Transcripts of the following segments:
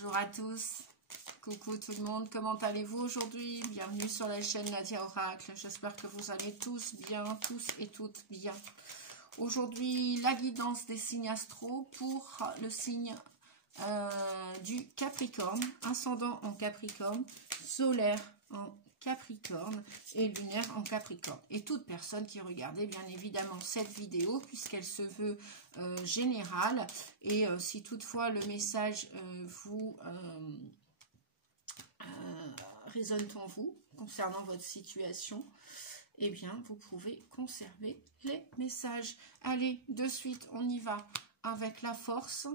Bonjour à tous, coucou tout le monde, comment allez-vous aujourd'hui? Bienvenue sur la chaîne Nadia Oracle, j'espère que vous allez tous bien, tous et toutes bien. Aujourd'hui, la guidance des signes astro pour le signe du Capricorne, ascendant en Capricorne, solaire en Capricorne et lunaire en Capricorne. Et toute personne qui regardait bien évidemment cette vidéo, puisqu'elle se veut générale, et si toutefois le message vous résonne en vous, concernant votre situation, eh bien vous pouvez conserver les messages. Allez, de suite, on y va avec la force.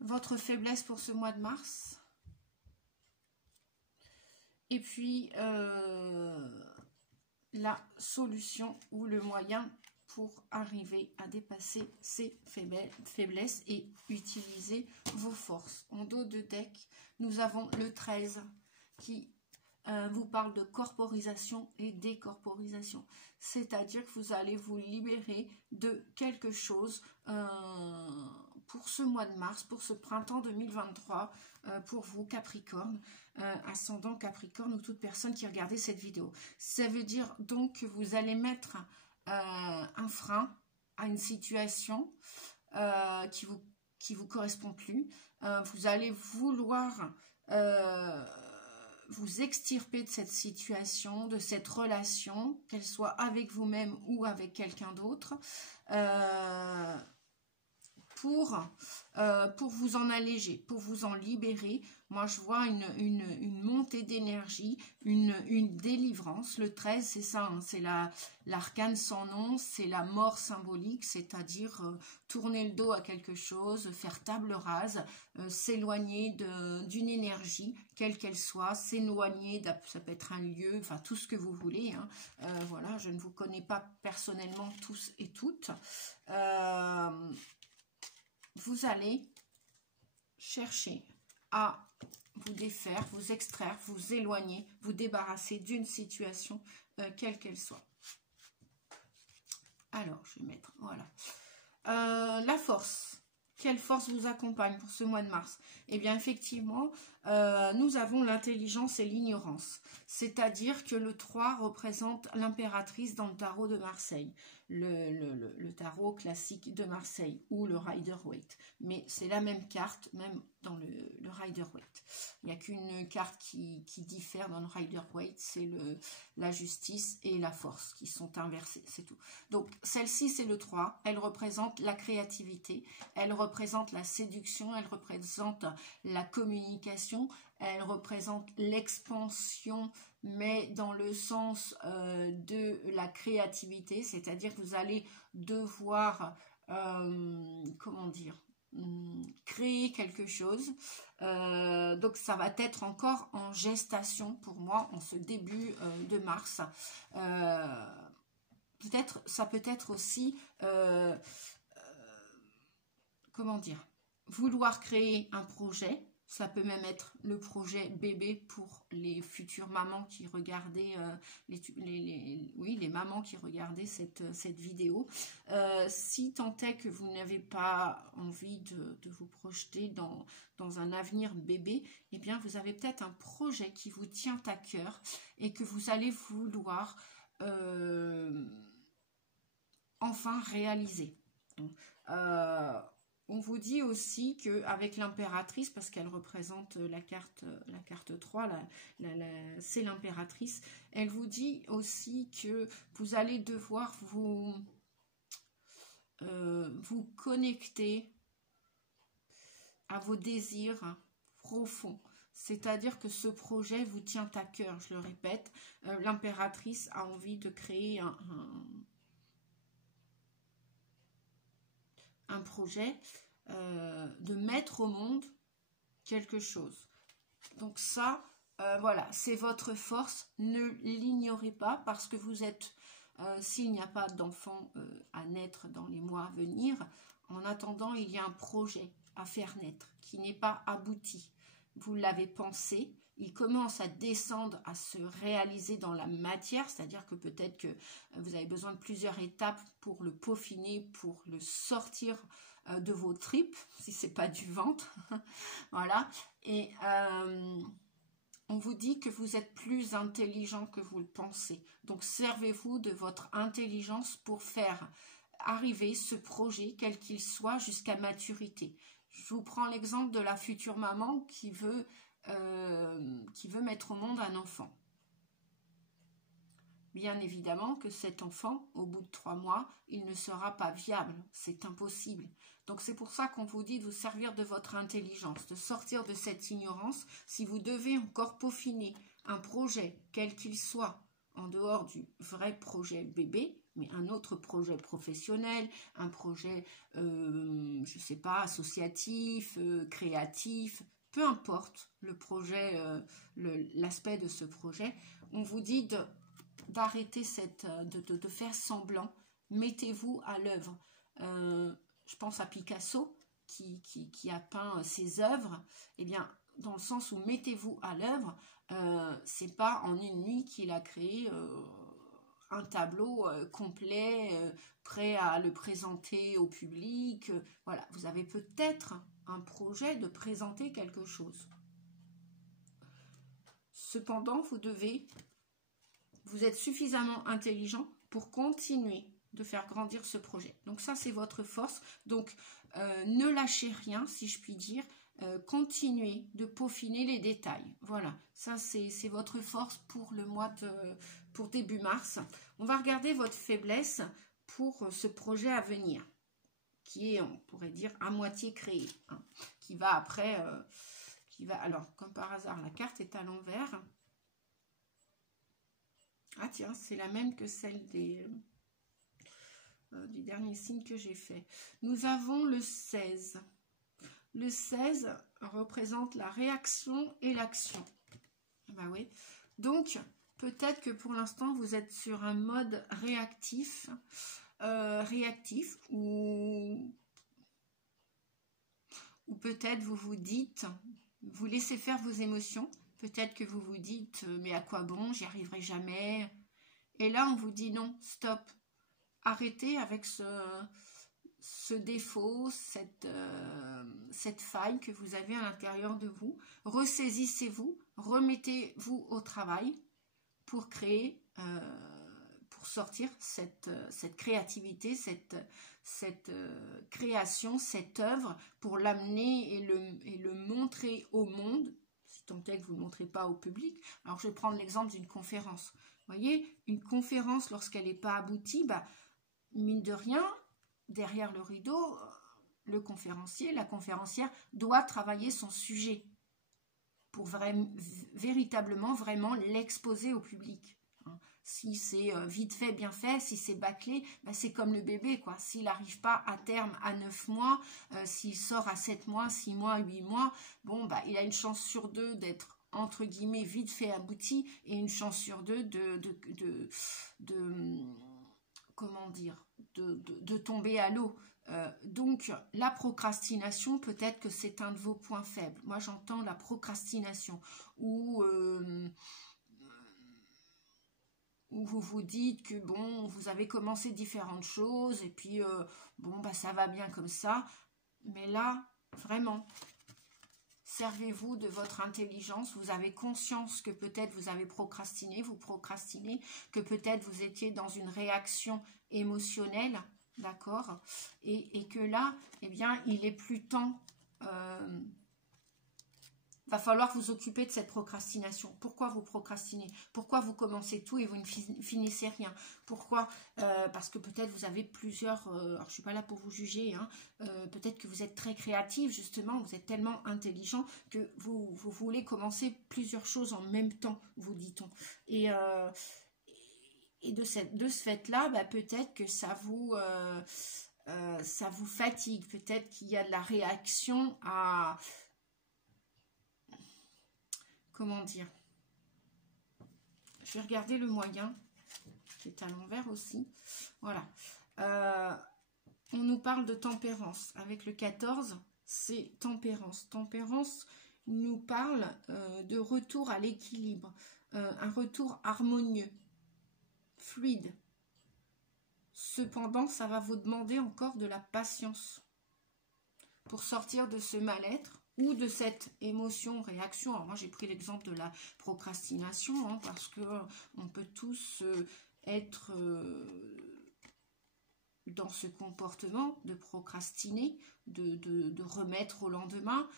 Votre faiblesse pour ce mois de mars. Et puis, la solution ou le moyen pour arriver à dépasser ces faiblesses et utiliser vos forces. En dos de deck, nous avons le 13 qui vous parle de corporisation et décorporisation. C'est-à-dire que vous allez vous libérer de quelque chose pour ce mois de mars, pour ce printemps 2023, pour vous Capricorne, ascendant Capricorne ou toute personne qui regardait cette vidéo. Ça veut dire donc que vous allez mettre un frein à une situation qui vous correspond plus. Vous allez vouloir vous extirper de cette situation, de cette relation, qu'elle soit avec vous-même ou avec quelqu'un d'autre, pour vous en alléger, pour vous en libérer. Moi, je vois une montée d'énergie, une délivrance. Le 13, c'est ça, hein, c'est l'arcane sans nom, c'est la mort symbolique, c'est-à-dire tourner le dos à quelque chose, faire table rase, s'éloigner d'une énergie, quelle qu'elle soit, s'éloigner, ça peut être un lieu, enfin tout ce que vous voulez. Hein. Voilà, je ne vous connais pas personnellement tous et toutes. Vous allez chercher à vous défaire, vous extraire, vous éloigner, vous débarrasser d'une situation, quelle qu'elle soit. Alors, je vais mettre, voilà. La force. Quelle force vous accompagne pour ce mois de mars? Eh bien, effectivement, nous avons l'intelligence et l'ignorance. C'est-à-dire que le 3 représente l'impératrice dans le tarot de Marseille. Le tarot classique de Marseille ou le Rider-Waite. Mais c'est la même carte, même dans le Rider-Waite. Il n'y a qu'une carte qui diffère dans le Rider-Waite, c'est la justice et la force qui sont inversées, c'est tout. Donc celle-ci c'est le 3, elle représente la créativité, elle représente la séduction, elle représente la communication, elle représente l'expansion, mais dans le sens de la créativité, c'est-à-dire que vous allez devoir, comment dire, créer quelque chose. Donc ça va être encore en gestation pour moi en ce début de mars. Peut-être, ça peut être aussi, comment dire, vouloir créer un projet. Ça peut même être le projet bébé pour les futures mamans qui regardaient, les mamans qui regardaient cette vidéo. Si tant est que vous n'avez pas envie de vous projeter dans un avenir bébé, eh bien vous avez peut-être un projet qui vous tient à cœur et que vous allez vouloir enfin réaliser. On vous dit aussi qu'avec l'impératrice, parce qu'elle représente la carte 3, c'est l'impératrice, elle vous dit aussi que vous allez devoir vous connecter à vos désirs profonds. C'est-à-dire que ce projet vous tient à cœur, je le répète. L'impératrice a envie de créer un projet, de mettre au monde quelque chose. Donc ça, voilà, c'est votre force. Ne l'ignorez pas parce que vous êtes, s'il n'y a pas d'enfant à naître dans les mois à venir, en attendant, il y a un projet à faire naître qui n'est pas abouti. Vous l'avez pensé, il commence à descendre, à se réaliser dans la matière, c'est-à-dire que peut-être que vous avez besoin de plusieurs étapes pour le peaufiner, pour le sortir de vos tripes, si c'est pas du ventre. Voilà. Et on vous dit que vous êtes plus intelligent que vous le pensez. Donc, servez-vous de votre intelligence pour faire arriver ce projet, quel qu'il soit, jusqu'à maturité. Je vous prends l'exemple de la future maman qui veut mettre au monde un enfant. Bien évidemment que cet enfant, au bout de 3 mois, il ne sera pas viable. C'est impossible. Donc c'est pour ça qu'on vous dit de vous servir de votre intelligence, de sortir de cette ignorance. Si vous devez encore peaufiner un projet, quel qu'il soit, en dehors du vrai projet bébé, mais un autre projet professionnel, un projet, je ne sais pas, associatif, créatif, peu importe le projet, l'aspect de ce projet, on vous dit d'arrêter de faire semblant, mettez-vous à l'œuvre. Je pense à Picasso qui a peint ses œuvres, eh bien, dans le sens où mettez-vous à l'œuvre, c'est pas en une nuit qu'il a créé un tableau complet, prêt à le présenter au public. Voilà, vous avez peut-être un projet de présenter quelque chose. Cependant, vous êtes suffisamment intelligent pour continuer de faire grandir ce projet. Donc ça, c'est votre force. Donc, ne lâchez rien, si je puis dire. Continuez de peaufiner les détails. Voilà, ça, c'est votre force pour le mois pour début mars. On va regarder votre faiblesse pour ce projet à venir, qui est, on pourrait dire, à moitié créé, hein, qui va après... alors, comme par hasard, la carte est à l'envers. Ah tiens, c'est la même que celle du dernier signe que j'ai fait. Nous avons le 16. Le 16 représente la réaction et l'action. Ben oui. Donc, peut-être que pour l'instant, vous êtes sur un mode réactif, ou peut-être vous vous dites, vous laissez faire vos émotions. Peut-être que vous vous dites, mais à quoi bon, j'y arriverai jamais. Et là, on vous dit non, stop. Arrêtez avec ce défaut, cette faille que vous avez à l'intérieur de vous. Ressaisissez-vous, remettez-vous au travail pour créer, pour sortir cette créativité, cette création, cette œuvre, pour l'amener et le montrer au monde, si tant est que vous ne le montrez pas au public. Alors, je vais prendre l'exemple d'une conférence. Vous voyez, une conférence, lorsqu'elle n'est pas aboutie, bah, mine de rien, derrière le rideau, le conférencier, la conférencière doit travailler son sujet pour véritablement, vraiment l'exposer au public. Si c'est vite fait, bien fait, si c'est bâclé, ben c'est comme le bébé, quoi. S'il n'arrive pas à terme à 9 mois, s'il sort à 7 mois, 6 mois, 8 mois, bon, ben, il a une chance sur 2 d'être, entre guillemets, vite fait abouti, et une chance sur 2 comment dire, de tomber à l'eau. Donc, la procrastination, peut-être que c'est un de vos points faibles. Moi, j'entends la procrastination, où vous vous dites que, bon, vous avez commencé différentes choses, et puis, bon, bah, ça va bien comme ça. Mais là, vraiment, servez-vous de votre intelligence. Vous avez conscience que peut-être vous avez procrastiné, vous procrastinez, que peut-être vous étiez dans une réaction émotionnelle, d'accord, et que là, eh bien, il est plus temps, va falloir vous occuper de cette procrastination. Pourquoi vous procrastinez? Pourquoi vous commencez tout et vous ne finissez rien? Pourquoi? Parce que peut-être vous avez plusieurs... alors, je ne suis pas là pour vous juger. Hein, peut-être que vous êtes très créatif, justement. Vous êtes tellement intelligent que vous voulez commencer plusieurs choses en même temps, vous dit-on. Et de ce fait-là, bah, peut-être que ça vous fatigue. Peut-être qu'il y a de la réaction à... Comment dire? Je vais regarder le moyen, qui est à l'envers aussi. Voilà. On nous parle de tempérance. Avec le 14, c'est tempérance. Tempérance nous parle de retour à l'équilibre. Un retour harmonieux, fluide. Cependant, ça va vous demander encore de la patience. pour sortir de ce mal-être ou de cette émotion, réaction. Alors moi j'ai pris l'exemple de la procrastination, hein, parce que on peut tous être dans ce comportement de procrastiner, de remettre au lendemain,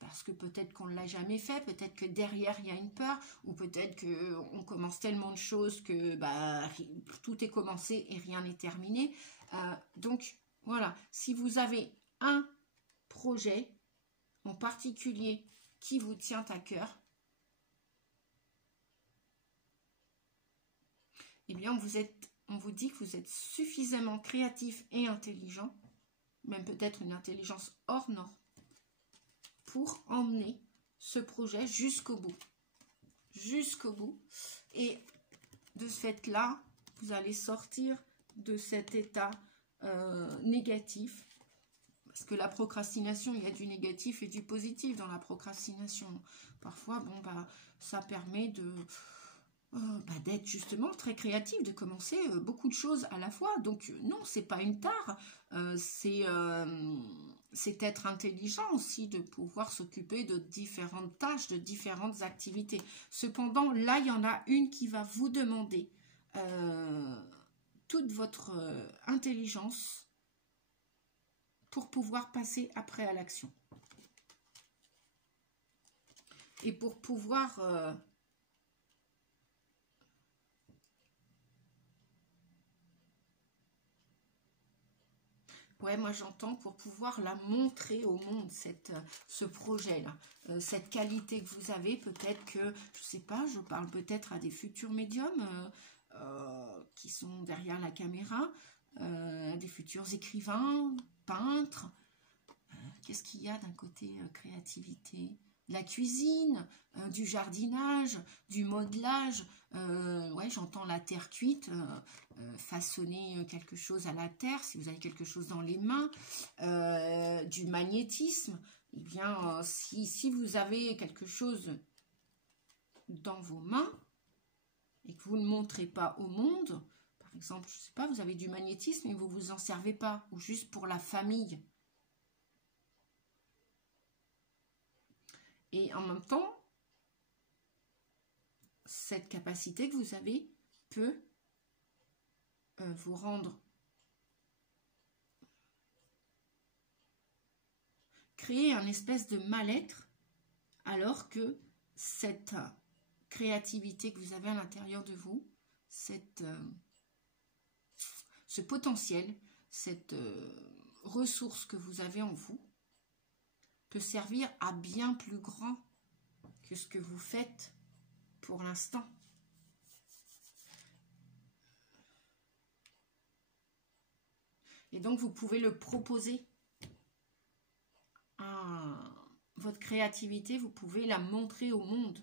parce que peut-être qu'on ne l'a jamais fait, peut-être que derrière il y a une peur, ou peut-être qu'on commence tellement de choses que tout est commencé et rien n'est terminé. Donc voilà, si vous avez un projet en particulier qui vous tient à cœur, eh bien on vous dit que vous êtes suffisamment créatif et intelligent, même peut-être une intelligence hors norme, pour emmener ce projet jusqu'au bout. Jusqu'au bout. Et de ce fait-là, vous allez sortir de cet état négatif. Parce que la procrastination, il y a du négatif et du positif dans la procrastination. Parfois, ça permet d'être justement très créatif, de commencer beaucoup de choses à la fois. Donc non, c'est pas une tare, c'est être intelligent aussi de pouvoir s'occuper de différentes tâches, de différentes activités. Cependant, là, il y en a une qui va vous demander toute votre intelligence pour pouvoir passer après à l'action. Et pour pouvoir ouais, moi j'entends pour pouvoir la montrer au monde, ce projet-là, cette qualité que vous avez, peut-être que, je sais pas, je parle peut-être à des futurs médiums qui sont derrière la caméra, des futurs écrivains, peintres. Qu'est-ce qu'il y a d'un côté créativité ? La cuisine, du jardinage, du modelage, ouais, j'entends la terre cuite, façonner quelque chose à la terre, si vous avez quelque chose dans les mains, du magnétisme, eh bien, si vous avez quelque chose dans vos mains et que vous ne montrez pas au monde, par exemple, je ne sais pas, vous avez du magnétisme et vous ne vous en servez pas, ou juste pour la famille. Et en même temps, cette capacité que vous avez peut vous rendre, créer un espèce de mal-être, alors que cette créativité que vous avez à l'intérieur de vous, ce potentiel, cette ressource que vous avez en vous, peut servir à bien plus grand que ce que vous faites pour l'instant. Et donc, vous pouvez le proposer à votre créativité, vous pouvez la montrer au monde.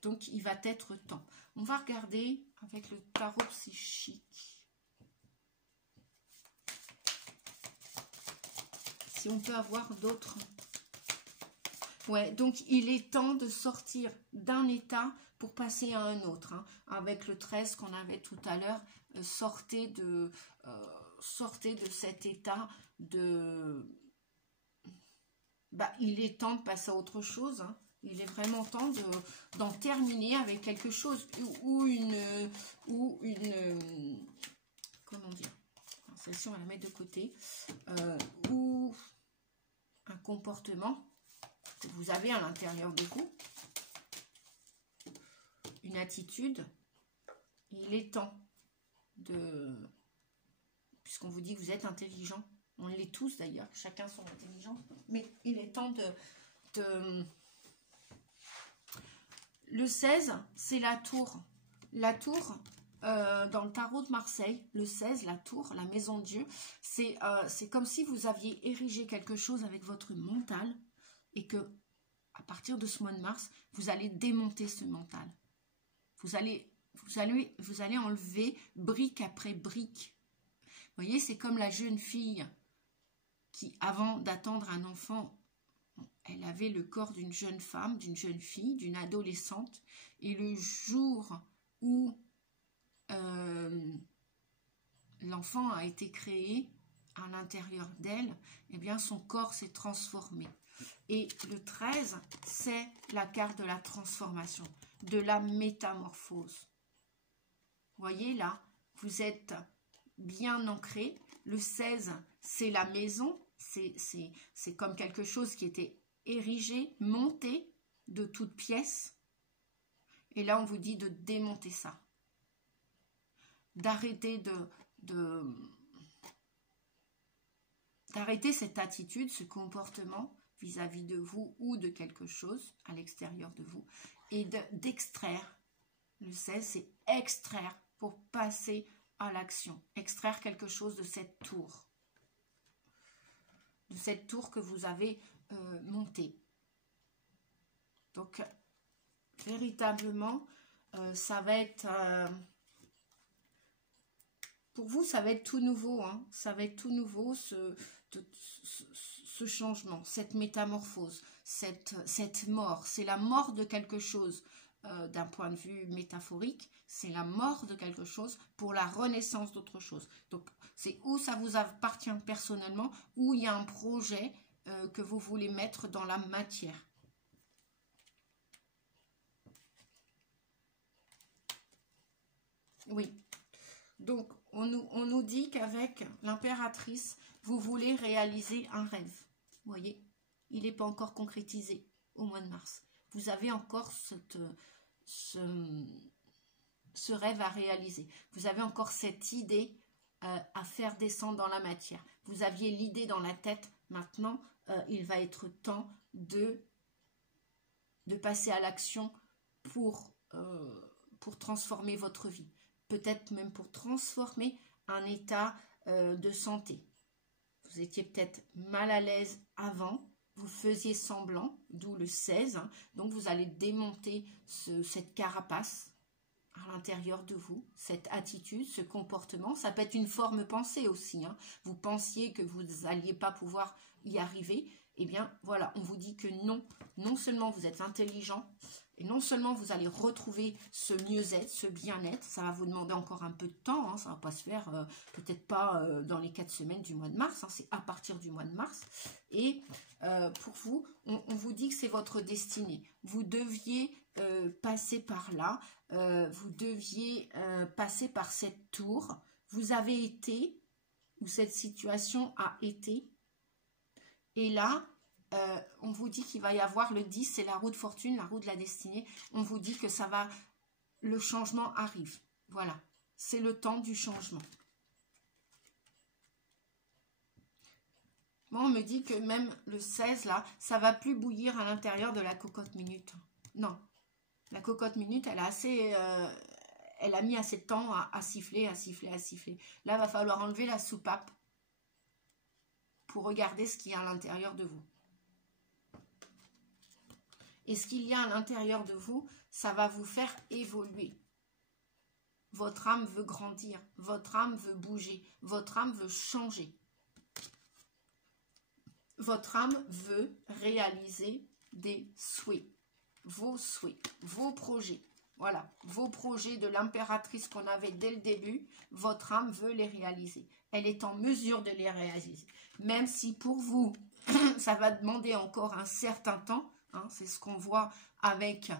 Donc, il va être temps. On va regarder avec le tarot psychique. Si on peut avoir d'autres. Ouais, donc il est temps de sortir d'un état pour passer à un autre. Hein. Avec le 13 qu'on avait tout à l'heure, sortez de cet état de... il est temps de passer à autre chose. Hein. Il est vraiment temps d'en terminer avec quelque chose ou une comment dire, celle-ci on va la mettre de côté, ou un comportement que vous avez à l'intérieur de vous, une attitude. Il est temps puisqu'on vous dit que vous êtes intelligent, on l'est tous d'ailleurs, chacun son intelligence, mais il est temps Le 16, c'est la tour. La tour, dans le tarot de Marseille, le 16, la tour, la maison de Dieu, c'est comme si vous aviez érigé quelque chose avec votre mental et que, à partir de ce mois de mars, vous allez démonter ce mental. Vous allez enlever brique après brique. Vous voyez, c'est comme la jeune fille qui, avant d'attendre un enfant, elle avait le corps d'une jeune femme, d'une jeune fille, d'une adolescente. Et le jour où l'enfant a été créé, à l'intérieur d'elle, eh bien son corps s'est transformé. Et le 13, c'est la carte de la transformation, de la métamorphose. Vous voyez là, vous êtes bien ancré. Le 16, c'est la maison, c'est comme quelque chose qui était érigé, monté de toutes pièces. Et là, on vous dit de démonter ça. D'arrêter d'arrêter cette attitude, ce comportement vis-à-vis de vous ou de quelque chose à l'extérieur de vous et d'extraire. Le 16, c'est extraire pour passer à l'action. Extraire quelque chose de cette tour. De cette tour que vous avez montée. Donc, véritablement, ça va être... pour vous, ça va être tout nouveau. Hein. Ça va être tout nouveau, ce changement, cette métamorphose, cette mort. C'est la mort de quelque chose d'un point de vue métaphorique. C'est la mort de quelque chose pour la renaissance d'autre chose. Donc, c'est où ça vous appartient personnellement, où il y a un projet que vous voulez mettre dans la matière. Oui. Donc, on nous dit qu'avec l'impératrice, vous voulez réaliser un rêve. Vous voyez, il n'est pas encore concrétisé au mois de mars. Vous avez encore ce rêve à réaliser. Vous avez encore cette idée à faire descendre dans la matière. Vous aviez l'idée dans la tête. Maintenant, il va être temps de passer à l'action pour transformer votre vie. Peut-être même pour transformer un état de santé. Vous étiez peut-être mal à l'aise avant, vous faisiez semblant, d'où le 16, hein, donc vous allez démonter cette carapace à l'intérieur de vous, cette attitude, ce comportement. Ça peut être une forme pensée aussi, hein. Vous pensiez que vous n'alliez pas pouvoir y arriver, eh bien voilà, on vous dit que non, non seulement vous êtes intelligent, et non seulement vous allez retrouver ce mieux-être, ce bien-être, ça va vous demander encore un peu de temps, hein, ça ne va pas se faire peut-être pas dans les 4 semaines du mois de mars, hein, c'est à partir du mois de mars. Et pour vous, on vous dit que c'est votre destinée. Vous deviez passer par là, vous deviez passer par cette tour. Vous avez été, ou cette situation a été, et là, on vous dit qu'il va y avoir le 10, c'est la roue de fortune, la roue de la destinée. On vous dit que ça va, le changement arrive. Voilà, c'est le temps du changement. Moi, on me dit que même le 16, là, ça va plus bouillir à l'intérieur de la cocotte minute. Non, la cocotte minute, elle a mis assez de temps à siffler, à siffler, à siffler. Là, il va falloir enlever la soupape pour regarder ce qu'il y a à l'intérieur de vous. Et ce qu'il y a à l'intérieur de vous, ça va vous faire évoluer. Votre âme veut grandir, votre âme veut bouger, votre âme veut changer. Votre âme veut réaliser des souhaits, vos projets. Voilà, vos projets de l'impératrice qu'on avait dès le début, votre âme veut les réaliser. Elle est en mesure de les réaliser. Même si pour vous, ça va demander encore un certain temps, hein, c'est ce qu'on voit avec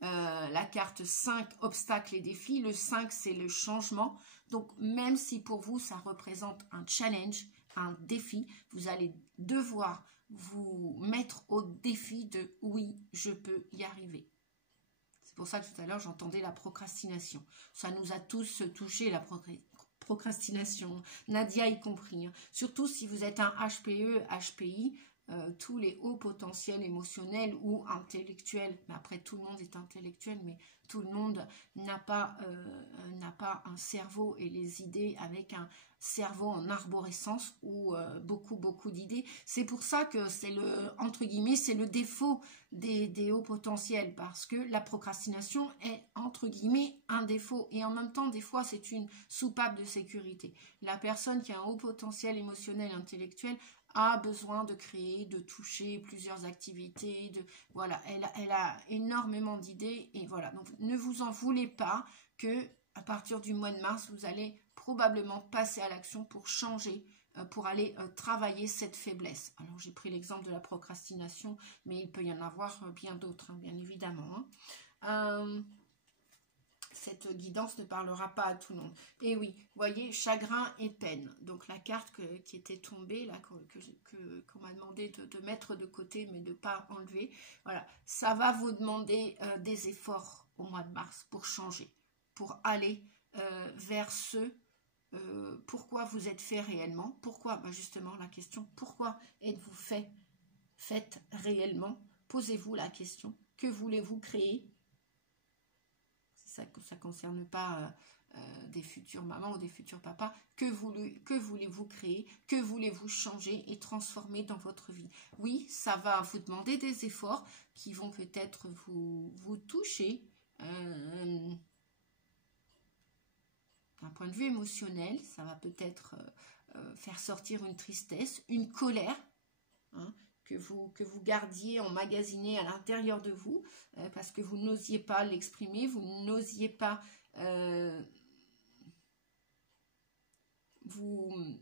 la carte 5, obstacles et défis. Le 5, c'est le changement. Donc, même si pour vous, ça représente un challenge, un défi, vous allez devoir vous mettre au défi de « oui, je peux y arriver ». C'est pour ça que tout à l'heure, j'entendais la procrastination. Ça nous a tous touché, la procrastination, Nadia y compris. Hein. Surtout si vous êtes un HPE, HPI, tous les hauts potentiels émotionnels ou intellectuels. Mais après, tout le monde est intellectuel, mais tout le monde n'a pas un cerveau et les idées avec un cerveau en arborescence ou beaucoup d'idées. C'est pour ça que c'est entre guillemets, c'est le défaut des hauts potentiels, parce que la procrastination est entre guillemets un défaut et en même temps des fois c'est une soupape de sécurité. La personne qui a un haut potentiel émotionnel et intellectuel a besoin de créer, de toucher plusieurs activités, voilà, elle a énormément d'idées et voilà. Donc ne vous en voulez pas que à partir du mois de mars, vous allez probablement passer à l'action pour changer pour aller travailler cette faiblesse. Alors, j'ai pris l'exemple de la procrastination, mais il peut y en avoir bien d'autres, hein, bien évidemment. Hein. Cette guidance ne parlera pas à tout le monde. Et oui, vous voyez, chagrin et peine. Donc, la carte qui était tombée, là, qu'on m'a demandé de mettre de côté, mais de ne pas enlever. Voilà, ça va vous demander des efforts au mois de mars pour changer, pour aller vers ce pourquoi vous êtes fait réellement. Pourquoi? Ben justement, la question, pourquoi êtes-vous faites réellement? Posez-vous la question. Que voulez-vous créer? Ça ne concerne pas des futures mamans ou des futurs papas. Que voulez-vous créer? Que voulez-vous changer et transformer dans votre vie? Oui, ça va vous demander des efforts qui vont peut-être vous toucher d'un point de vue émotionnel. Ça va peut-être faire sortir une tristesse, une colère, hein, que vous gardiez emmagasiné à l'intérieur de vous, parce que vous n'osiez pas l'exprimer, vous n'osiez pas vous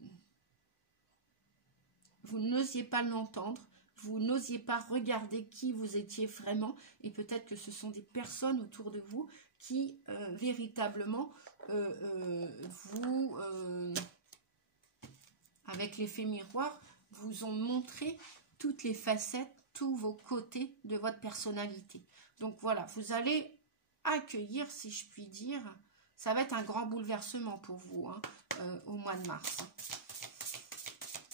n'osiez pas l'entendre, vous n'osiez pas regarder qui vous étiez vraiment, et peut-être que ce sont des personnes autour de vous qui véritablement avec l'effet miroir, vous ont montré toutes les facettes, tous vos côtés de votre personnalité. Donc voilà, vous allez accueillir, si je puis dire, ça va être un grand bouleversement pour vous, hein, au mois de mars.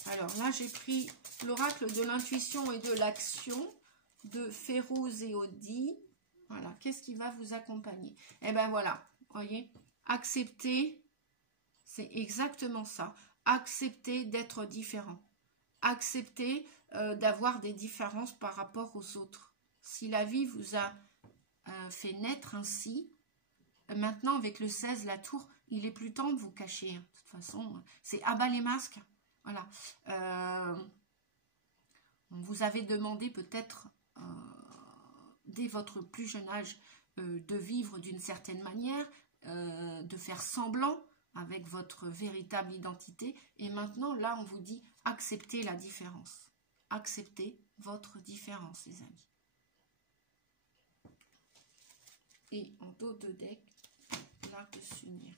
Alors là, j'ai pris l'oracle de l'intuition et de l'action de Férouz et Audi. Voilà, qu'est-ce qui va vous accompagner? Eh bien voilà, voyez, accepter, c'est exactement ça. Accepter d'être différent. Accepter d'avoir des différences par rapport aux autres. Si la vie vous a fait naître ainsi, maintenant avec le 16, la tour, il est plus temps de vous cacher. De toute façon, c'est abat les masques. Voilà. On vous avait demandé peut-être dès votre plus jeune âge de vivre d'une certaine manière, de faire semblant avec votre véritable identité. Et maintenant, là, on vous dit acceptez la différence. Acceptez votre différence, les amis. Et en dos de deck, l'arc de s'unir.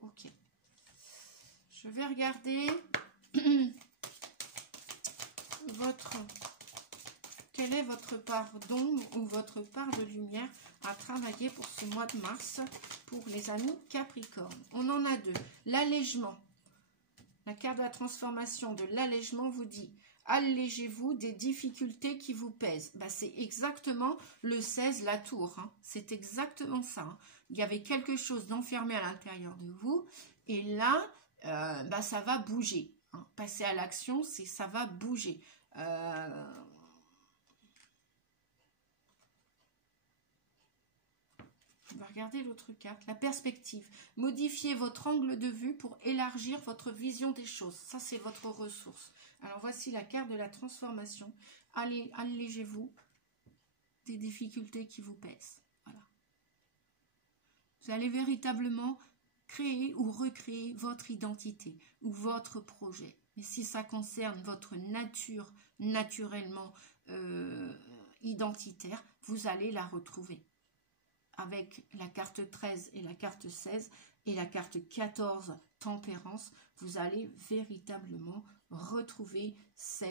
Ok. Je vais regarder quelle est votre part d'ombre ou votre part de lumière à travailler pour ce mois de mars pour les amis Capricorne. On en a deux. L'allègement. La carte de la transformation de l'allègement vous dit allégez-vous des difficultés qui vous pèsent. Ben, c'est exactement le 16, la tour. Hein. C'est exactement ça. Hein. Il y avait quelque chose d'enfermé à l'intérieur de vous. Et là, ben, ça va bouger. Hein. Passer à l'action, ça va bouger. On va regarder l'autre carte. La perspective. Modifiez votre angle de vue pour élargir votre vision des choses. Ça, c'est votre ressource. Alors, voici la carte de la transformation. Allégez-vous des difficultés qui vous pèsent. Voilà. Vous allez véritablement créer ou recréer votre identité ou votre projet. Et si ça concerne votre nature naturellement identitaire, vous allez la retrouver. Avec la carte 13 et la carte 16 et la carte 14, tempérance, vous allez véritablement retrouver ce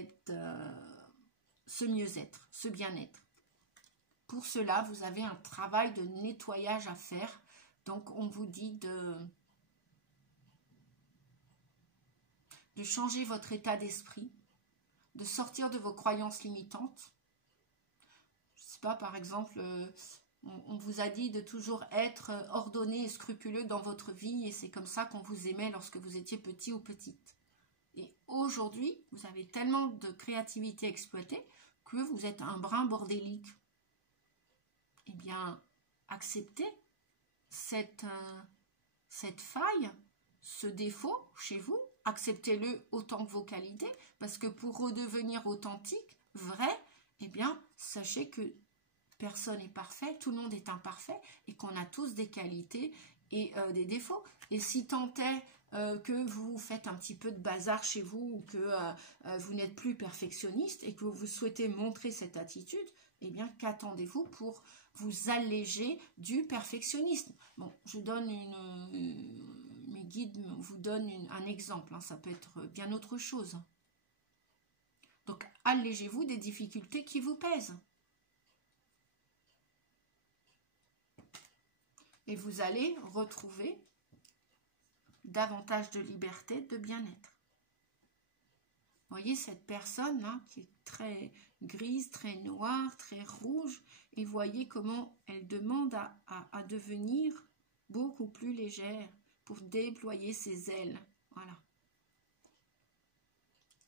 mieux-être, ce bien-être. Pour cela, vous avez un travail de nettoyage à faire. Donc, on vous dit de changer votre état d'esprit, de sortir de vos croyances limitantes. Je ne sais pas, par exemple, on vous a dit de toujours être ordonné et scrupuleux dans votre vie et c'est comme ça qu'on vous aimait lorsque vous étiez petit ou petite. Et aujourd'hui, vous avez tellement de créativité exploitée que vous êtes un brin bordélique. Eh bien, acceptez cette faille, ce défaut chez vous, acceptez-le autant que vos qualités, parce que pour redevenir authentique, vrai, eh bien, sachez que personne n'est parfait, tout le monde est imparfait, et qu'on a tous des qualités et des défauts. Et si tant est que vous faites un petit peu de bazar chez vous ou que vous n'êtes plus perfectionniste et que vous souhaitez montrer cette attitude, eh bien, qu'attendez-vous pour vous alléger du perfectionnisme? Bon, je donne mes guides vous donnent un exemple, hein, ça peut être bien autre chose. Donc, allégez-vous des difficultés qui vous pèsent. Et vous allez retrouver davantage de liberté, de bien-être. Vous voyez cette personne là, qui est très grise, très noire, très rouge, et voyez comment elle demande à devenir beaucoup plus légère pour déployer ses ailes. Voilà.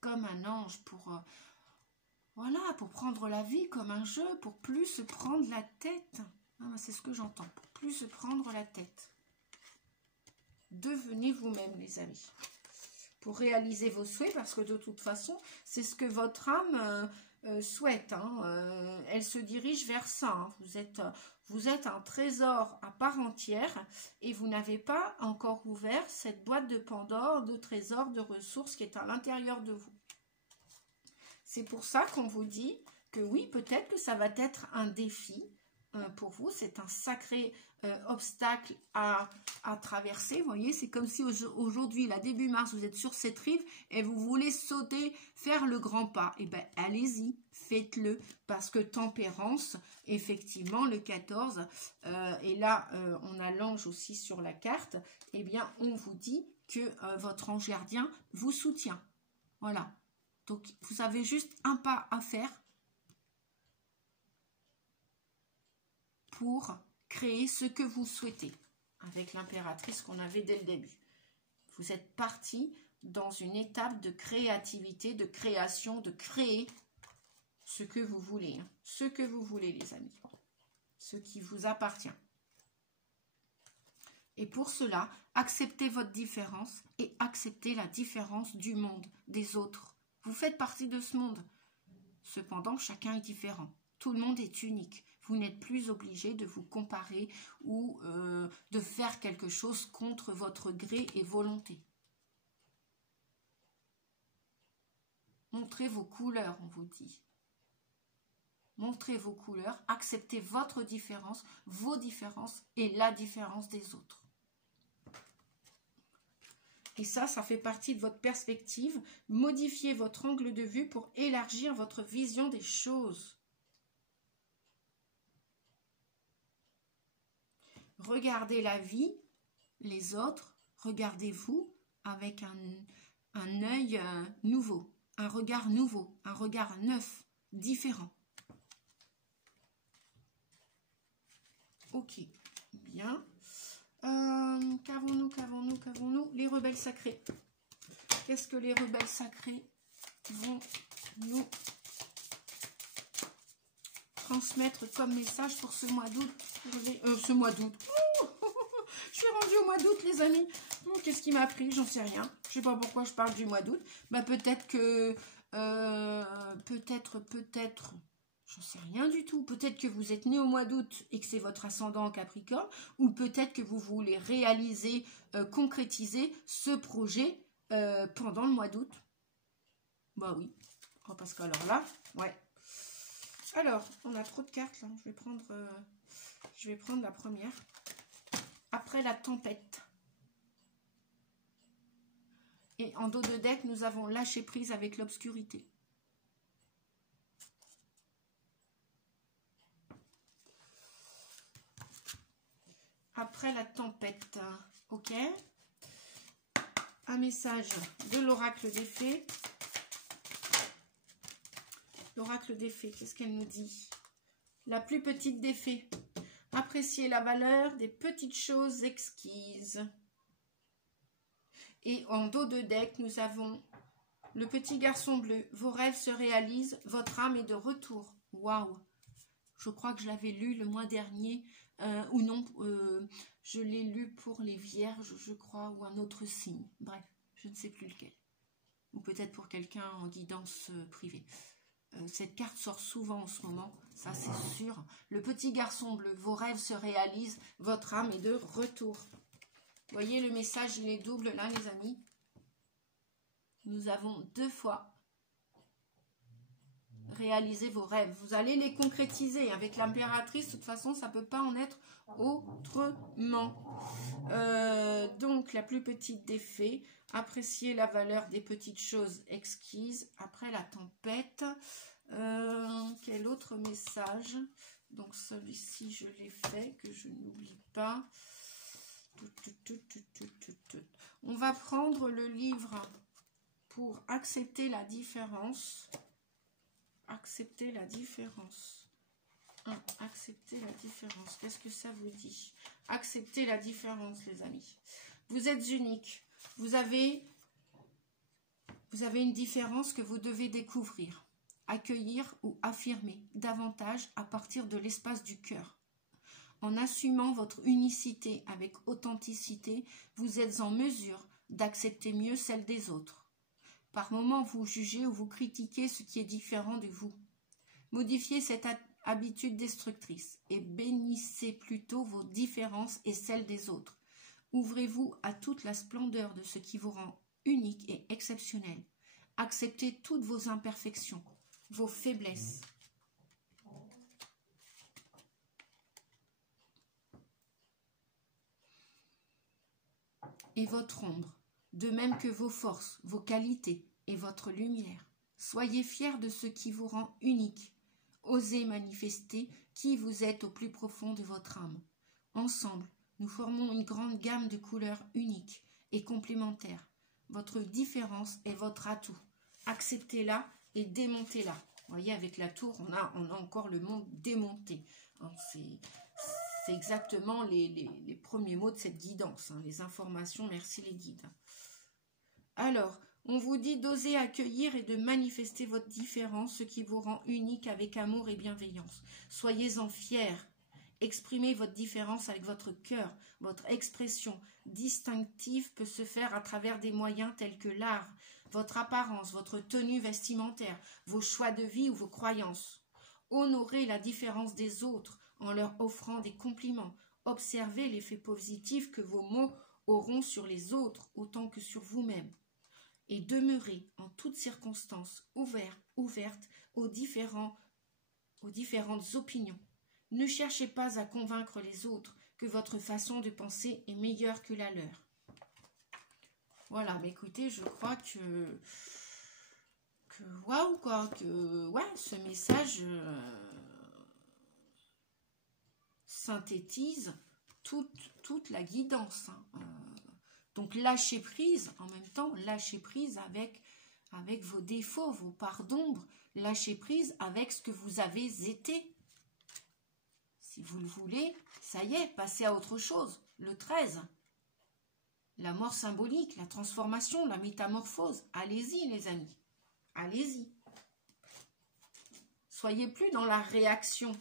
Comme un ange pour prendre la vie comme un jeu, pour plus se prendre la tête. Ah, c'est ce que j'entends, pour plus se prendre la tête. Devenez vous-même, les amis, pour réaliser vos souhaits, parce que de toute façon, c'est ce que votre âme souhaite. Hein. Elle se dirige vers ça. Hein. Vous êtes un trésor à part entière et vous n'avez pas encore ouvert cette boîte de Pandore, de trésors, de ressources qui est à l'intérieur de vous. C'est pour ça qu'on vous dit que oui, peut-être que ça va être un défi pour vous. C'est un sacré obstacle à traverser. Vous voyez, c'est comme si aujourd'hui, là, début mars, vous êtes sur cette rive et vous voulez sauter, faire le grand pas. Eh bien, allez-y, faites-le. Parce que tempérance, effectivement, le 14, et là, on a l'ange aussi sur la carte, eh bien, on vous dit que votre ange gardien vous soutient. Voilà. Donc, vous avez juste un pas à faire pour créer ce que vous souhaitez, avec l'impératrice qu'on avait dès le début. Vous êtes parti dans une étape de créativité, de création, de créer ce que vous voulez. Hein. Ce que vous voulez, les amis. Ce qui vous appartient. Et pour cela, acceptez votre différence et acceptez la différence du monde, des autres. Vous faites partie de ce monde. Cependant, chacun est différent. Tout le monde est unique. Vous n'êtes plus obligé de vous comparer ou de faire quelque chose contre votre gré et volonté. Montrez vos couleurs, on vous dit. Montrez vos couleurs, acceptez votre différence, vos différences et la différence des autres. Et ça fait partie de votre perspective. Modifiez votre angle de vue pour élargir votre vision des choses. Regardez la vie, les autres, regardez-vous avec un œil nouveau, un regard nouveau, un regard neuf, différent. Ok, bien. Qu'avons-nous? Les rebelles sacrés. Qu'est-ce que les rebelles sacrés vont nous transmettre comme message pour ce mois d'août? Ce mois d'août. Je suis rendue au mois d'août, les amis. Qu'est-ce qui m'a pris? J'en sais rien. Je sais pas pourquoi je parle du mois d'août. Bah, peut-être que... peut-être... J'en sais rien du tout. Peut-être que vous êtes né au mois d'août et que c'est votre ascendant en Capricorne. Ou peut-être que vous voulez réaliser, concrétiser ce projet pendant le mois d'août. Bah oui. Oh, parce que alors là, ouais. Alors, on a trop de cartes là. Je vais prendre la première. Après la tempête. Et en dos de deck, nous avons lâché prise avec l'obscurité. Après la tempête, ok. Un message de l'oracle des fées. L'oracle des fées, qu'est-ce qu'elle nous dit? La plus petite des fées. Appréciez la valeur des petites choses exquises. Et en dos de deck, nous avons le petit garçon bleu. Vos rêves se réalisent, votre âme est de retour. Waouh! Je crois que je l'avais lu le mois dernier, ou non, je l'ai lu pour les vierges, je crois, ou un autre signe. Bref, je ne sais plus lequel. Ou peut-être pour quelqu'un en guidance privée. Cette carte sort souvent en ce moment, ça c'est sûr. Le petit garçon bleu, vos rêves se réalisent, votre âme est de retour. voyez, le message, il est double là, les amis. Nous avons 2 fois réalisé vos rêves. Vous allez les concrétiser. Avec l'impératrice, de toute façon, ça ne peut pas en être autrement. Donc, la plus petite des fées, apprécier la valeur des petites choses exquises. Après la tempête, quel autre message? Donc, celui-ci, je l'ai fait, que je n'oublie pas. On va prendre le livre pour accepter la différence. Accepter la différence. Accepter la différence. Qu'est-ce que ça vous dit? Accepter la différence, les amis. Vous êtes unique. Vous avez une différence que vous devez découvrir, accueillir ou affirmer davantage à partir de l'espace du cœur. En assumant votre unicité avec authenticité, vous êtes en mesure d'accepter mieux celle des autres. Par moments, vous jugez ou vous critiquez ce qui est différent de vous. Modifiez cette habitude destructrice et bénissez plutôt vos différences et celles des autres. Ouvrez-vous à toute la splendeur de ce qui vous rend unique et exceptionnel. Acceptez toutes vos imperfections, vos faiblesses. Et votre ombre, de même que vos forces, vos qualités et votre lumière. Soyez fiers de ce qui vous rend unique. Osez manifester qui vous êtes au plus profond de votre âme. Ensemble, nous formons une grande gamme de couleurs uniques et complémentaires. Votre différence est votre atout. Acceptez-la et démontez-la. Vous voyez, avec la tour, on a encore le mot démonter. C'est exactement les premiers mots de cette guidance. Les informations, merci les guides. Alors, on vous dit d'oser accueillir et de manifester votre différence, ce qui vous rend unique avec amour et bienveillance. Soyez-en fiers. Exprimez votre différence avec votre cœur. Votre expression distinctive peut se faire à travers des moyens tels que l'art, votre apparence, votre tenue vestimentaire, vos choix de vie ou vos croyances. Honorez la différence des autres en leur offrant des compliments. Observez l'effet positif que vos mots auront sur les autres autant que sur vous-même. Et demeurez en toutes circonstances ouverte aux différentes opinions. Ne cherchez pas à convaincre les autres que votre façon de penser est meilleure que la leur. Voilà, mais écoutez, je crois que waouh quoi, ce message synthétise toute la guidance. Donc lâchez prise, en même temps, lâchez prise avec vos défauts, vos parts d'ombre, lâchez prise avec ce que vous avez été. Si vous le voulez, ça y est, passez à autre chose. Le 13, la mort symbolique, la transformation, la métamorphose. Allez-y les amis, allez-y. Soyez plus dans la réaction.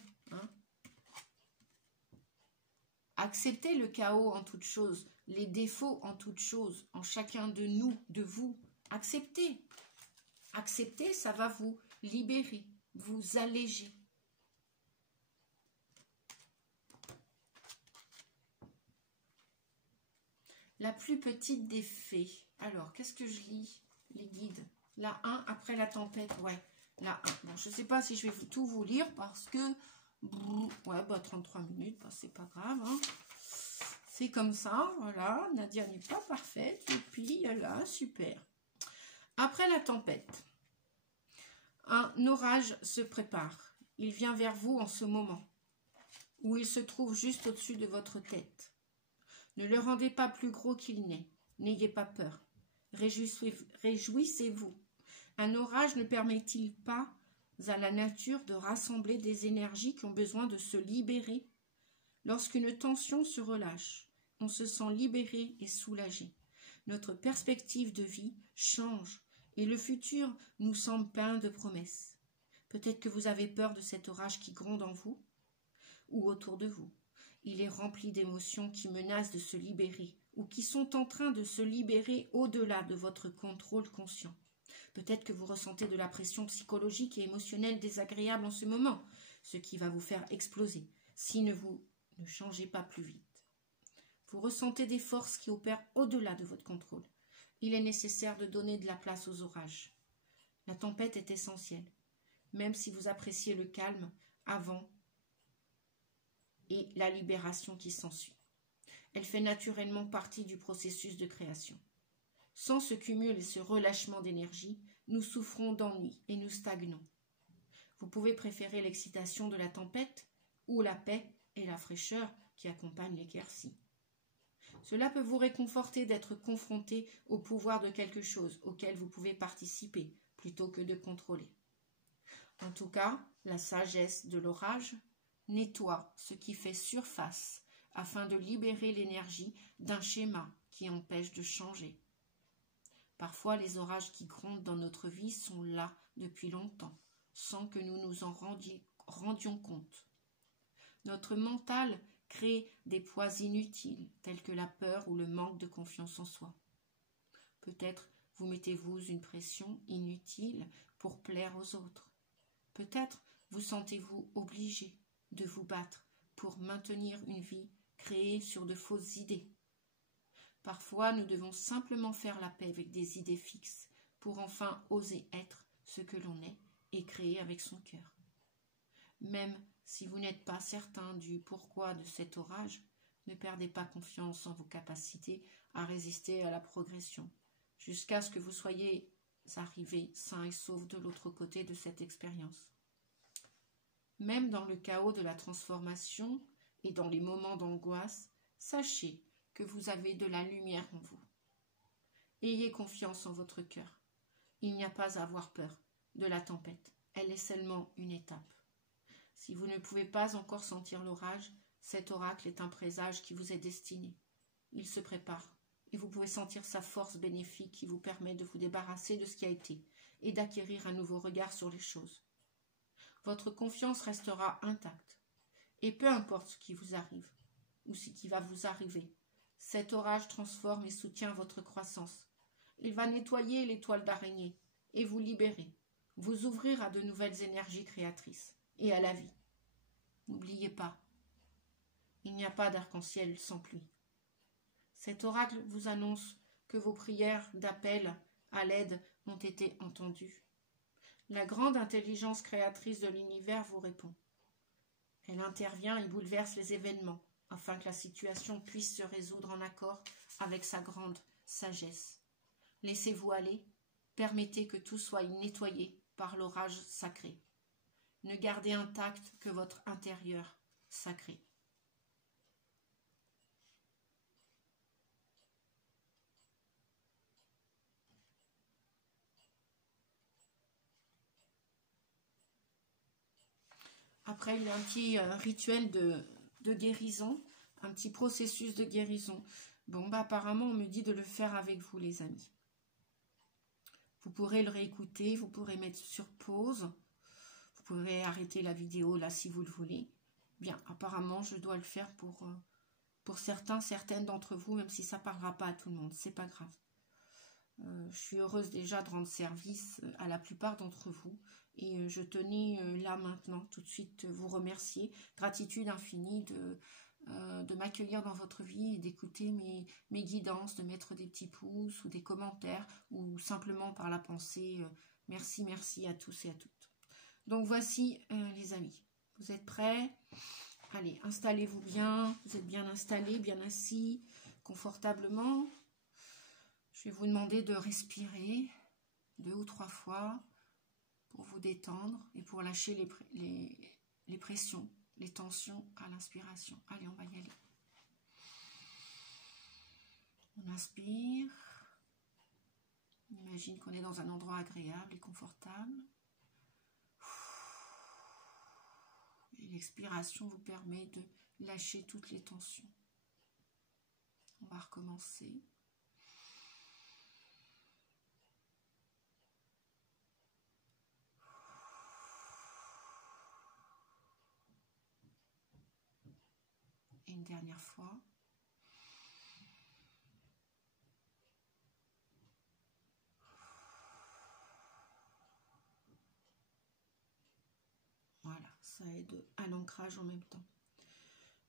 Acceptez le chaos en toute chose, les défauts en toute chose, en chacun de nous, de vous. Acceptez. Acceptez, ça va vous libérer, vous alléger. La plus petite des fées. Alors, qu'est-ce que je lis? Les guides. La 1 après la tempête, ouais. La 1. Bon, je ne sais pas si je vais tout vous lire parce que... Ouais, 33 minutes, c'est pas grave. C'est comme ça, voilà. Nadia n'est pas parfaite. Et puis, là, super. Après la tempête, un orage se prépare. Il vient vers vous en ce moment, où il se trouve juste au-dessus de votre tête. Ne le rendez pas plus gros qu'il n'est. N'ayez pas peur. Réjouissez-vous. Un orage ne permet-il pas à la nature de rassembler des énergies qui ont besoin de se libérer? Lorsqu'une tension se relâche, on se sent libéré et soulagé. Notre perspective de vie change et le futur nous semble plein de promesses. Peut-être que vous avez peur de cet orage qui gronde en vous ou autour de vous. Il est rempli d'émotions qui menacent de se libérer ou qui sont en train de se libérer au-delà de votre contrôle conscient. Peut-être que vous ressentez de la pression psychologique et émotionnelle désagréable en ce moment, ce qui va vous faire exploser si vous ne changez pas plus vite. Vous ressentez des forces qui opèrent au-delà de votre contrôle. Il est nécessaire de donner de la place aux orages. La tempête est essentielle, même si vous appréciez le calme avant et la libération qui s'ensuit. Elle fait naturellement partie du processus de création. Sans ce cumul et ce relâchement d'énergie, nous souffrons d'ennui et nous stagnons. Vous pouvez préférer l'excitation de la tempête ou la paix et la fraîcheur qui accompagnent l'éclaircie. Cela peut vous réconforter d'être confronté au pouvoir de quelque chose auquel vous pouvez participer plutôt que de contrôler. En tout cas, la sagesse de l'orage nettoie ce qui fait surface afin de libérer l'énergie d'un schéma qui empêche de changer. Parfois, les orages qui grondent dans notre vie sont là depuis longtemps, sans que nous nous en rendions compte. Notre mental crée des poids inutiles, tels que la peur ou le manque de confiance en soi. Peut-être vous mettez-vous une pression inutile pour plaire aux autres. Peut-être vous sentez-vous obligé de vous battre pour maintenir une vie créée sur de fausses idées. Parfois, nous devons simplement faire la paix avec des idées fixes pour enfin oser être ce que l'on est et créer avec son cœur. Même si vous n'êtes pas certain du pourquoi de cet orage, ne perdez pas confiance en vos capacités à résister à la progression, jusqu'à ce que vous soyez arrivés sains et saufs de l'autre côté de cette expérience. Même dans le chaos de la transformation et dans les moments d'angoisse, sachez que vous avez de la lumière en vous. Ayez confiance en votre cœur. Il n'y a pas à avoir peur de la tempête. Elle est seulement une étape. Si vous ne pouvez pas encore sentir l'orage, cet oracle est un présage qui vous est destiné. Il se prépare et vous pouvez sentir sa force bénéfique qui vous permet de vous débarrasser de ce qui a été et d'acquérir un nouveau regard sur les choses. Votre confiance restera intacte. Et peu importe ce qui vous arrive ou ce qui va vous arriver, cet orage transforme et soutient votre croissance. Il va nettoyer les toiles d'araignée et vous libérer, vous ouvrir à de nouvelles énergies créatrices et à la vie. N'oubliez pas, il n'y a pas d'arc-en-ciel sans pluie. Cet oracle vous annonce que vos prières d'appel à l'aide ont été entendues. La grande intelligence créatrice de l'univers vous répond. Elle intervient et bouleverse les événements afin que la situation puisse se résoudre en accord avec sa grande sagesse. Laissez-vous aller, permettez que tout soit nettoyé par l'orage sacré. Ne gardez intact que votre intérieur sacré. Après, il y a un petit rituel de guérison, un petit processus de guérison. Bon, apparemment, on me dit de le faire avec vous, les amis. Vous pourrez le réécouter, vous pourrez mettre sur pause. Vous pourrez arrêter la vidéo là si vous le voulez. Bien, apparemment, je dois le faire pour certaines d'entre vous, même si ça ne parlera pas à tout le monde. C'est pas grave. Je suis heureuse déjà de rendre service à la plupart d'entre vous. Et je tenais là maintenant tout de suite vous remercier. Gratitude infinie de m'accueillir dans votre vie et d'écouter mes guidances, de mettre des petits pouces ou des commentaires ou simplement par la pensée. Merci, merci à tous et à toutes. Donc voici les amis. Vous êtes prêts? Allez, installez-vous bien. Vous êtes bien installés, bien assis, confortablement. Je vais vous demander de respirer 2 ou 3 fois pour vous détendre et pour lâcher les pressions, les tensions à l'inspiration. Allez, on va y aller. On inspire. On imagine qu'on est dans un endroit agréable et confortable. Et l'expiration vous permet de lâcher toutes les tensions. On va recommencer. Et une dernière fois. Voilà, ça aide à l'ancrage en même temps.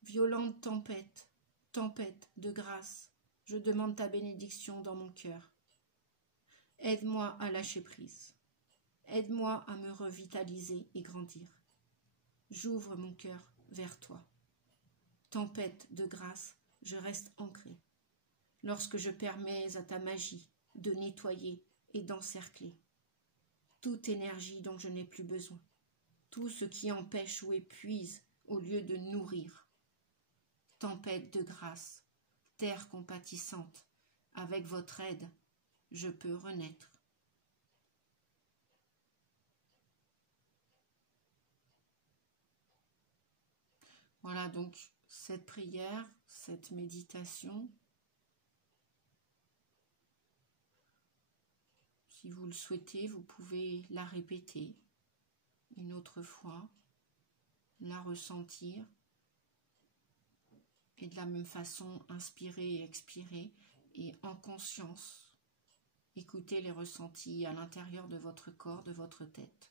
Violente tempête, Tempête de grâce, je demande ta bénédiction dans mon cœur. Aide-moi à lâcher prise. Aide-moi à me revitaliser et grandir. J'ouvre mon cœur vers toi. Tempête de grâce, je reste ancré. Lorsque je permets à ta magie de nettoyer et d'encercler toute énergie dont je n'ai plus besoin, tout ce qui empêche ou épuise au lieu de nourrir. Tempête de grâce, terre compatissante, avec votre aide, je peux renaître. Voilà donc cette prière, cette méditation. Si vous le souhaitez, vous pouvez la répéter une autre fois, la ressentir et de la même façon inspirer et expirer et en conscience écouter les ressentis à l'intérieur de votre corps, de votre tête.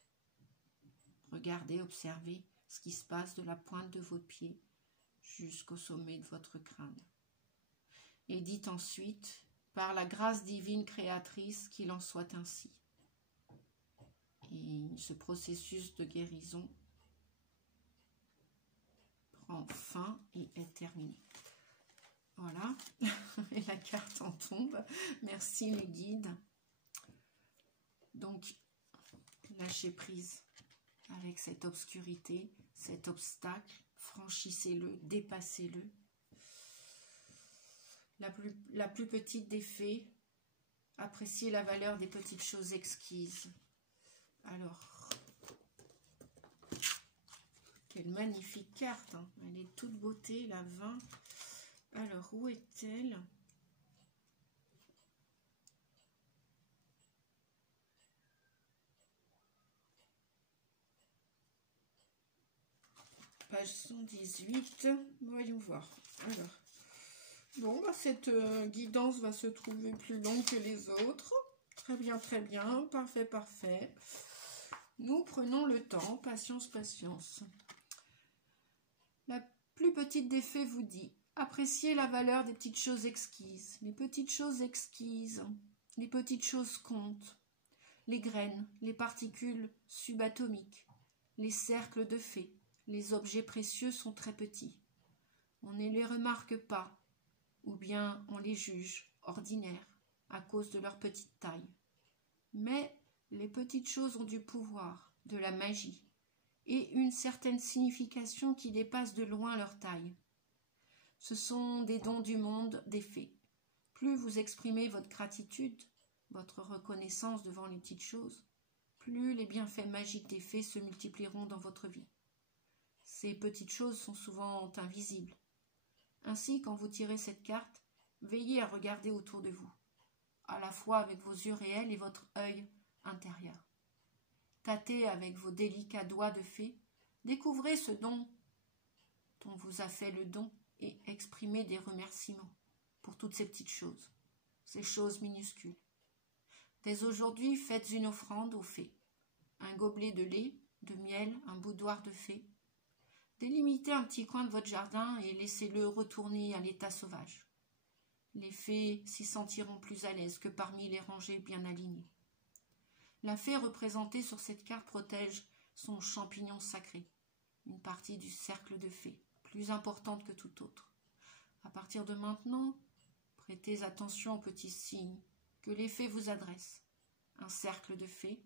Regardez, observez ce qui se passe de la pointe de vos pieds jusqu'au sommet de votre crâne. Et dites ensuite, par la grâce divine créatrice, qu'il en soit ainsi. Et ce processus de guérison prend fin et est terminé. Voilà, et la carte en tombe. Merci les guides. Donc, lâchez prise avec cette obscurité, cet obstacle. Franchissez-le, dépassez-le. La plus petite des fées, appréciez la valeur des petites choses exquises. Alors, quelle magnifique carte, hein. Elle est toute beauté, la 20. Alors, où est-elle? Page 118, voyons voir. Alors, bon, bah, cette guidance va se trouver plus longue que les autres. Très bien, parfait, parfait. Nous prenons le temps, patience, patience. La plus petite des fées vous dit, appréciez la valeur des petites choses exquises. Les petites choses exquises, les petites choses comptent. Les graines, les particules subatomiques, les cercles de fées. Les objets précieux sont très petits. On ne les remarque pas, ou bien on les juge ordinaires à cause de leur petite taille. Mais les petites choses ont du pouvoir, de la magie, et une certaine signification qui dépasse de loin leur taille. Ce sont des dons du monde des fées. Plus vous exprimez votre gratitude, votre reconnaissance devant les petites choses, plus les bienfaits magiques des fées se multiplieront dans votre vie. Ces petites choses sont souvent invisibles. Ainsi, quand vous tirez cette carte, veillez à regarder autour de vous, à la fois avec vos yeux réels et votre œil intérieur. Tâtez avec vos délicats doigts de fée, découvrez ce don dont vous a fait le don et exprimez des remerciements pour toutes ces petites choses, ces choses minuscules. Dès aujourd'hui, faites une offrande aux fées, un gobelet de lait, de miel, un boudoir de fée. Délimitez un petit coin de votre jardin et laissez-le retourner à l'état sauvage. Les fées s'y sentiront plus à l'aise que parmi les rangées bien alignées. La fée représentée sur cette carte protège son champignon sacré, une partie du cercle de fées, plus importante que tout autre. À partir de maintenant, prêtez attention aux petits signes que les fées vous adressent. Un cercle de fées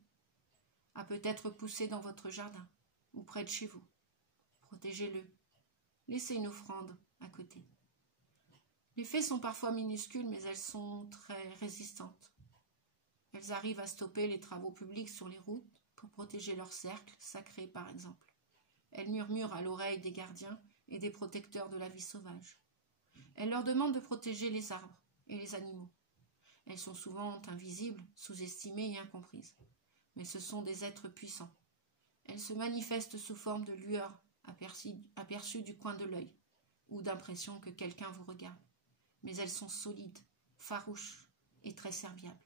a peut-être poussé dans votre jardin ou près de chez vous. Protégez-le. Laissez une offrande à côté. Les fées sont parfois minuscules, mais elles sont très résistantes. Elles arrivent à stopper les travaux publics sur les routes pour protéger leur cercle sacré, par exemple. Elles murmurent à l'oreille des gardiens et des protecteurs de la vie sauvage. Elles leur demandent de protéger les arbres et les animaux. Elles sont souvent invisibles, sous-estimées et incomprises. Mais ce sont des êtres puissants. Elles se manifestent sous forme de lueurs aperçues du coin de l'œil ou d'impression que quelqu'un vous regarde. Mais elles sont solides, farouches et très serviables.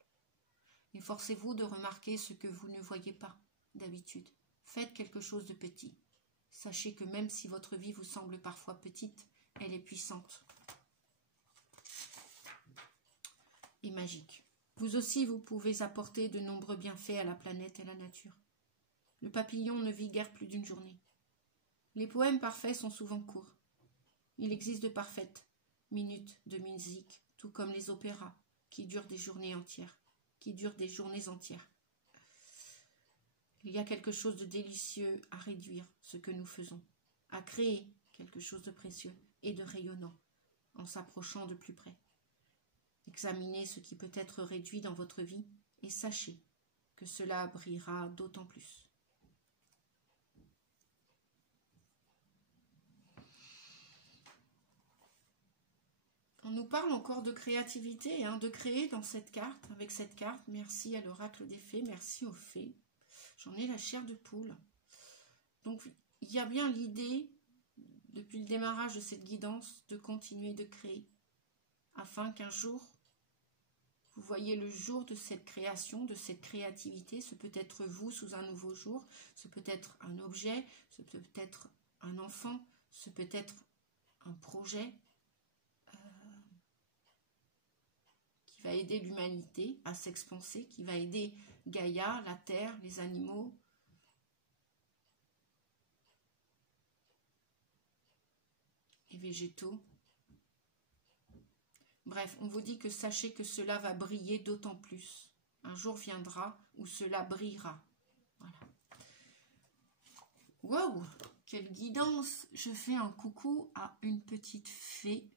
Efforcez-vous de remarquer ce que vous ne voyez pas d'habitude. Faites quelque chose de petit. Sachez que même si votre vie vous semble parfois petite, elle est puissante. et magique. Vous aussi, vous pouvez apporter de nombreux bienfaits à la planète et à la nature. Le papillon ne vit guère plus d'une journée. Les poèmes parfaits sont souvent courts. Il existe de parfaites minutes de musique, tout comme les opéras, qui durent des journées entières, Il y a quelque chose de délicieux à réduire ce que nous faisons, à créer quelque chose de précieux et de rayonnant, en s'approchant de plus près. Examinez ce qui peut être réduit dans votre vie et sachez que cela brillera d'autant plus. On nous parle encore de créativité, de créer dans cette carte, avec cette carte. Merci à l'oracle des fées, merci aux fées. J'en ai la chair de poule. Donc, il y a bien l'idée, depuis le démarrage de cette guidance, de continuer de créer, afin qu'un jour, vous voyez le jour de cette création, de cette créativité. Ce peut être vous sous un nouveau jour, ce peut être un objet, ce peut être un enfant, ce peut être un projet qui va aider l'humanité à s'expanser, qui va aider Gaïa, la terre, les animaux, les végétaux. Bref, on vous dit que sachez que cela va briller d'autant plus. Un jour viendra où cela brillera. Voilà. Wow, quelle guidance! Je fais un coucou à une petite fée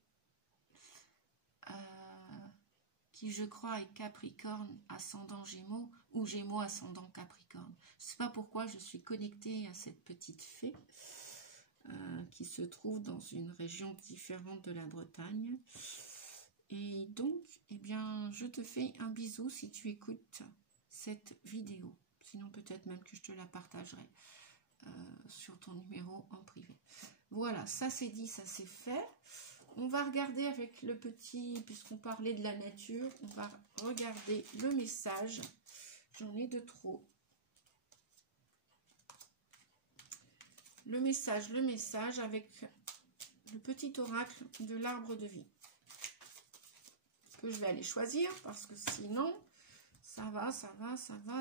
qui, je crois, est Capricorne ascendant Gémeaux ou Gémeaux ascendant Capricorne. Je ne sais pas pourquoi je suis connectée à cette petite fée qui se trouve dans une région différente de la Bretagne. Et donc, eh bien, je te fais un bisou si tu écoutes cette vidéo. Sinon, peut-être même que je te la partagerai sur ton numéro en privé. Voilà, ça c'est dit, ça c'est fait. On va regarder avec le petit, puisqu'on parlait de la nature, on va regarder le message. J'en ai de trop. Le message avec le petit oracle de l'arbre de vie. Que je vais aller choisir parce que sinon, ça va.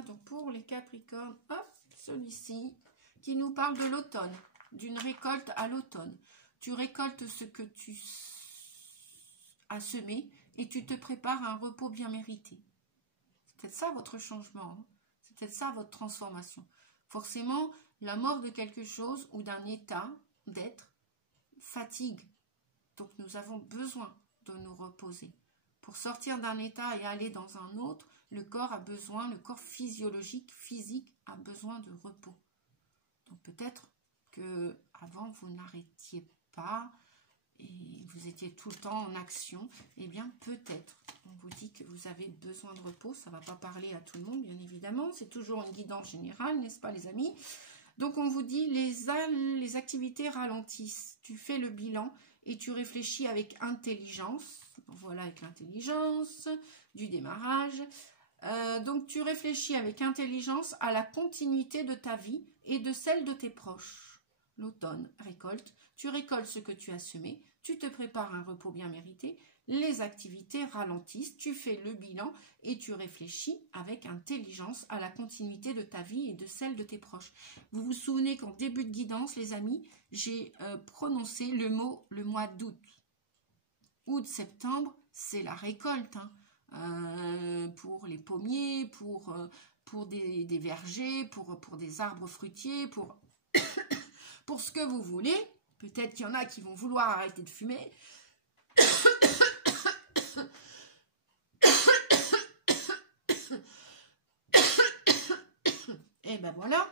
Donc pour les Capricornes, hop, celui-ci qui nous parle de l'automne, d'une récolte à l'automne. Tu récoltes ce que tu as semé et tu te prépares à un repos bien mérité. C'est peut-être ça votre changement, c'est peut-être ça votre transformation. Forcément, la mort de quelque chose ou d'un état d'être fatigue. Donc nous avons besoin de nous reposer. Pour sortir d'un état et aller dans un autre, le corps physiologique, physique, a besoin de repos. Donc peut-être que avant vous n'arrêtiez pas et vous étiez tout le temps en action. Eh bien peut-être, on vous dit que vous avez besoin de repos. Ça ne va pas parler à tout le monde, bien évidemment. C'est toujours une guidance générale, n'est-ce pas les amis? Donc on vous dit les activités ralentissent. Tu fais le bilan et tu réfléchis avec intelligence. Voilà, avec l'intelligence du démarrage. Donc tu réfléchis avec intelligence à la continuité de ta vie et de celle de tes proches. L'automne, récolte. Tu récoltes ce que tu as semé. Tu te prépares un repos bien mérité. Les activités ralentissent. Tu fais le bilan et tu réfléchis avec intelligence à la continuité de ta vie et de celle de tes proches. Vous vous souvenez qu'en début de guidance, les amis, j'ai prononcé le mot le mois d'août. Août-septembre, c'est la récolte. Pour les pommiers, pour des vergers, pour des arbres fruitiers, pour ce que vous voulez. Peut-être qu'il y en a qui vont vouloir arrêter de fumer. Et ben voilà.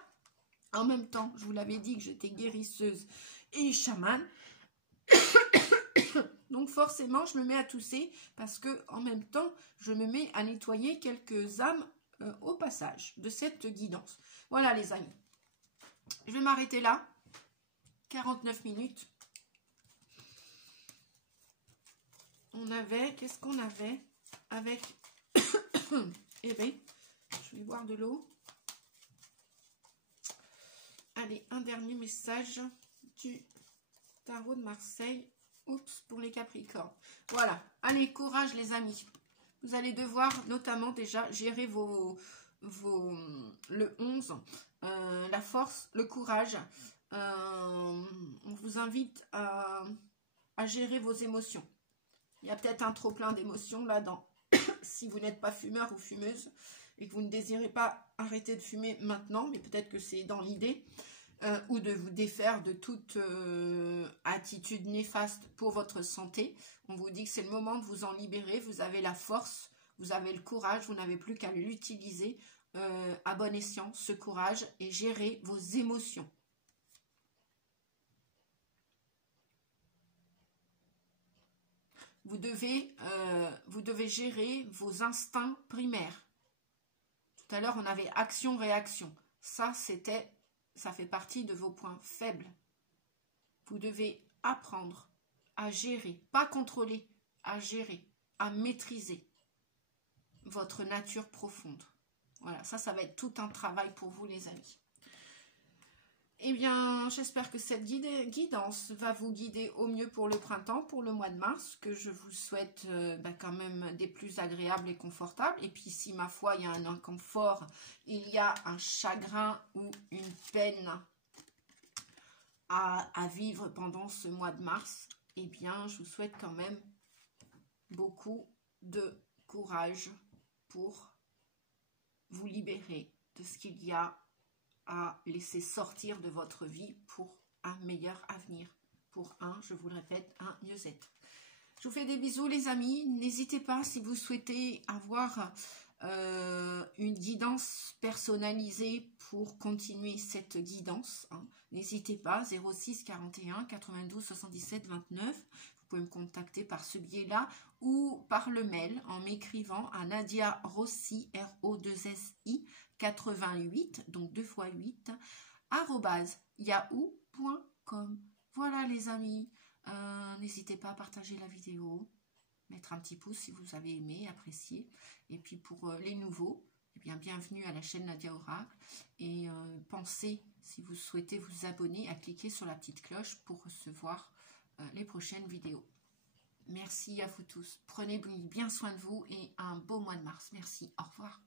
En même temps, je vous l'avais dit que j'étais guérisseuse et chamane. Donc forcément, je me mets à tousser parce que en même temps, je me mets à nettoyer quelques âmes au passage de cette guidance. Voilà les amis. Je vais m'arrêter là. 49 minutes. On avait, qu'est-ce qu'on avait avec... Eh bien, je vais boire de l'eau. Allez, un dernier message du tarot de Marseille. Oups, pour les Capricornes. Voilà. Allez, courage les amis. Vous allez devoir notamment déjà gérer le 11, la force, le courage. On vous invite à gérer vos émotions. Il y a peut-être un trop plein d'émotions là-dedans. Si vous n'êtes pas fumeur ou fumeuse et que vous ne désirez pas arrêter de fumer maintenant, mais peut-être que c'est dans l'idée, ou de vous défaire de toute attitude néfaste pour votre santé, on vous dit que c'est le moment de vous en libérer. Vous avez la force, vous avez le courage, vous n'avez plus qu'à l'utiliser à bon escient, ce courage, et gérer vos émotions. Vous devez gérer vos instincts primaires. Tout à l'heure, on avait action-réaction. Ça fait partie de vos points faibles. Vous devez apprendre à gérer, pas contrôler, à gérer, à maîtriser votre nature profonde. Voilà, ça va être tout un travail pour vous, les amis. Eh bien, j'espère que cette guidance va vous guider au mieux pour le printemps, pour le mois de mars, que je vous souhaite quand même des plus agréables et confortables. Et puis, si ma foi, il y a un inconfort, il y a un chagrin ou une peine à vivre pendant ce mois de mars, eh bien, je vous souhaite quand même beaucoup de courage pour vous libérer de ce qu'il y a à laisser sortir de votre vie pour un meilleur avenir, pour je vous le répète, un mieux-être. Je vous fais des bisous, les amis. N'hésitez pas, si vous souhaitez avoir une guidance personnalisée pour continuer cette guidance, n'hésitez pas, 06 41 92 77 29. Vous pouvez me contacter par ce biais-là ou par le mail en m'écrivant à Nadia Rossi, R-O-2-S-I, 88, donc 2 x 8, @yahoo.com. Voilà, les amis. N'hésitez pas à partager la vidéo, mettre un petit pouce si vous avez aimé, apprécié. Et puis pour les nouveaux, eh bien, bienvenue à la chaîne Nadia Oracle. Et pensez, si vous souhaitez vous abonner, à cliquer sur la petite cloche pour recevoir les prochaines vidéos. Merci à vous tous. Prenez bien soin de vous et un beau mois de mars. Merci. Au revoir.